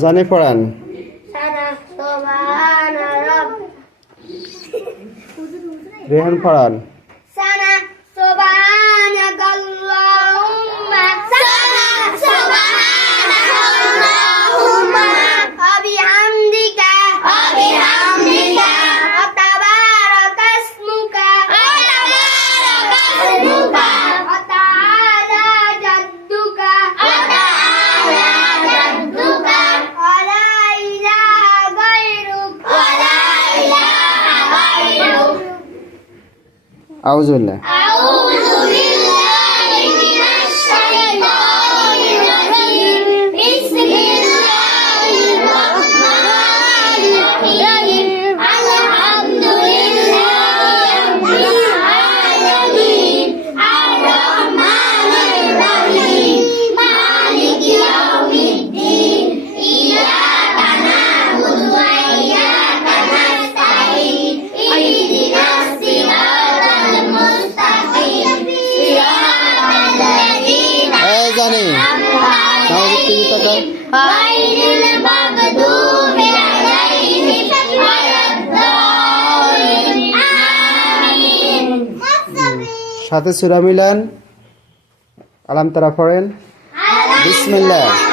জানে পড়ান। রেহান পড়ান। أعوذ بالله. সাথে সুরা মিলান আলাম তারা পড়েন। বিসমিল্লাহ।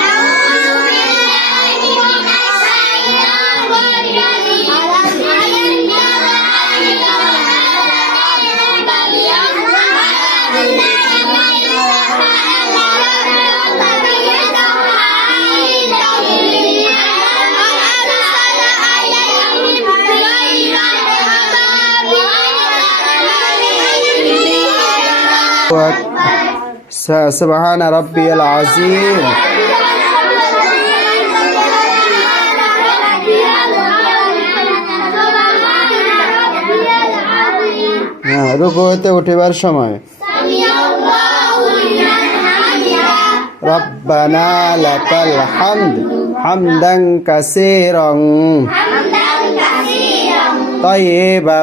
سبحان ربي العظيم হ্যাঁ রুকু হইতে উঠিবার সময় ربنا لك الحمد حمدا كثيرا طيبا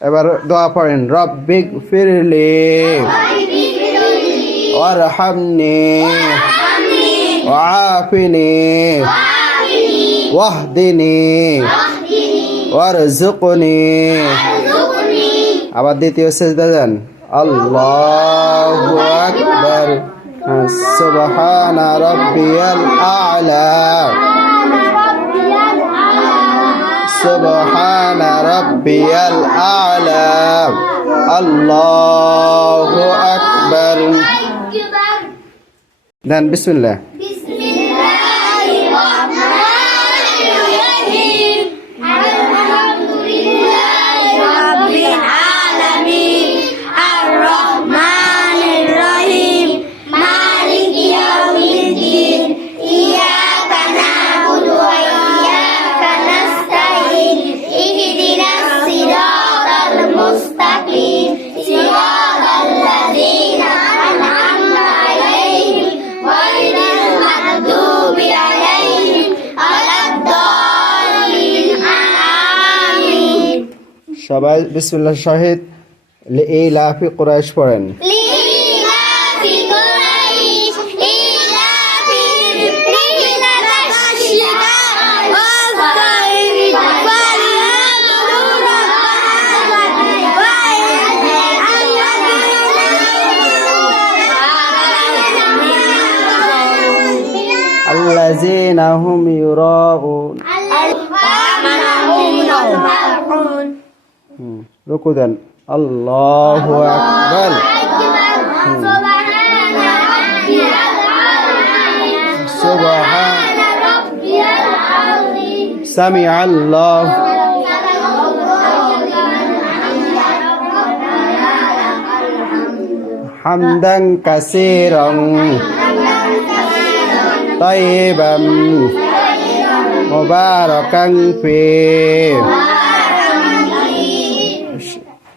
এবার দোয়া পড়েন, রব্বিক ফিরলি ওর হামনি ওয়াফিনি ওয়াহদিনি জুকুনি আবার দ্বিতীয় শেষ দেন, আল্লাহু আকবার, সুবহানা রাব্বিয়াল আ'লা। سبحان ربي الأعلى. الله أكبر. dan bismillah. সবাই বিসমিল্লাহ শহীদ এই লাফি কোরআশ পড়েন لإيلاف قريش إيلافهم رحلة الشتاء والصيف فليعبدوا رب هذا الذين هم يراءون হুম, রুকু দেন আল্লাহু আকবার সুবহান সামি আল্লাহ حمدا كثيرا طيبا মুবারাকান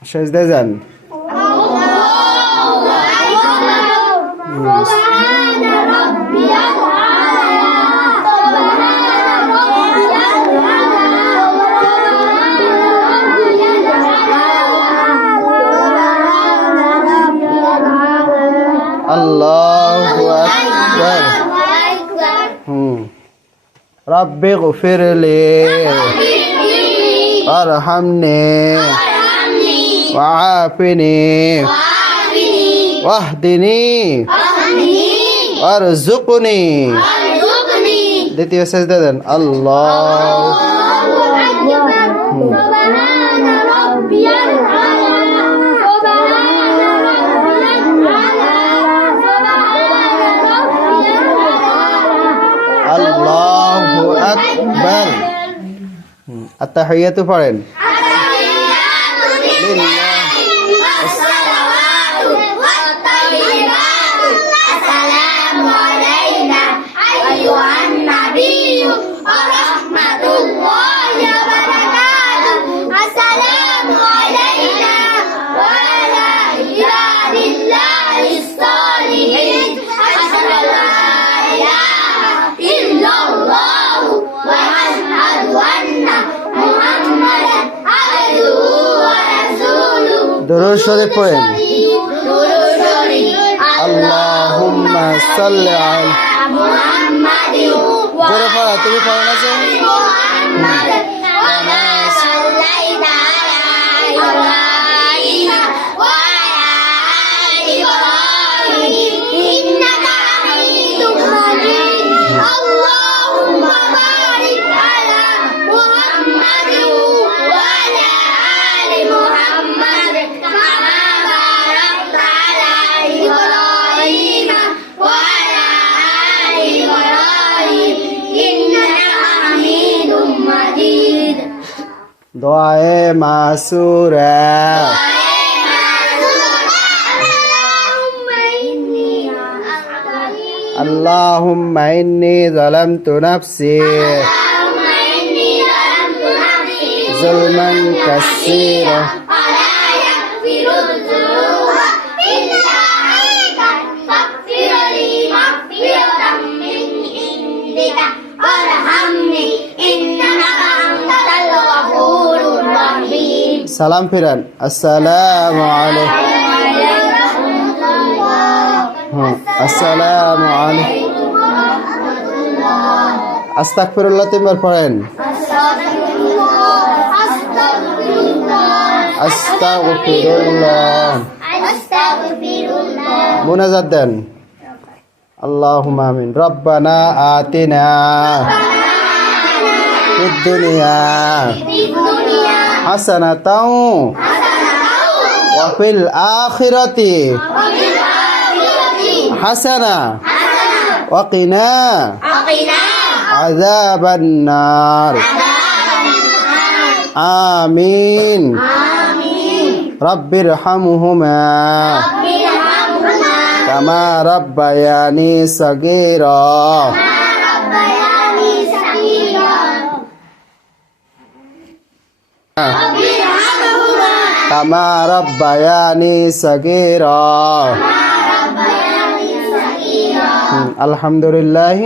شاذا الله أكبر سبحان ربي الأعلى سبحان ربي الله أكبر رب اغفر لي ارحمني وعافني واهدني وارزقني দ্বিতীয় সেজদা দেন আল্লাহ سبحان ربي الأعلى سبحان ربي الأعلى سبحان ربي الأعلى আল্লাহু আকবার হুম, আত্তাহিয়াতু পড়েন লিল্লাহ দরুদ শরীফ পড়েন আল্লাহুম্মা সাল্লি আলা মুহাম্মাদি তুমি পড়েন আছে দোয়ায়ে মাসুরা اللهم إني أسألك اللهم إني ظلمت نفسي اللهم إني ظلمت نفسي ظلما كثيرا সালাম ফিরান আসসালামু আলাইকুম হ্যাঁ আসসালামু আলাইকুম আস্তাগফিরুল্লাহ তিনবার পড়েন আস্তাগফিরুল্লাহ মুনাজাত দেন اللهم آمين ربنا آتنا في الدنيا حسنة وفي الآخرة حسنة. وقنا عذاب النار. آمين. رب ارحمهما. كما ربياني صغيرا. كما ربياني صغيرا الحمد لله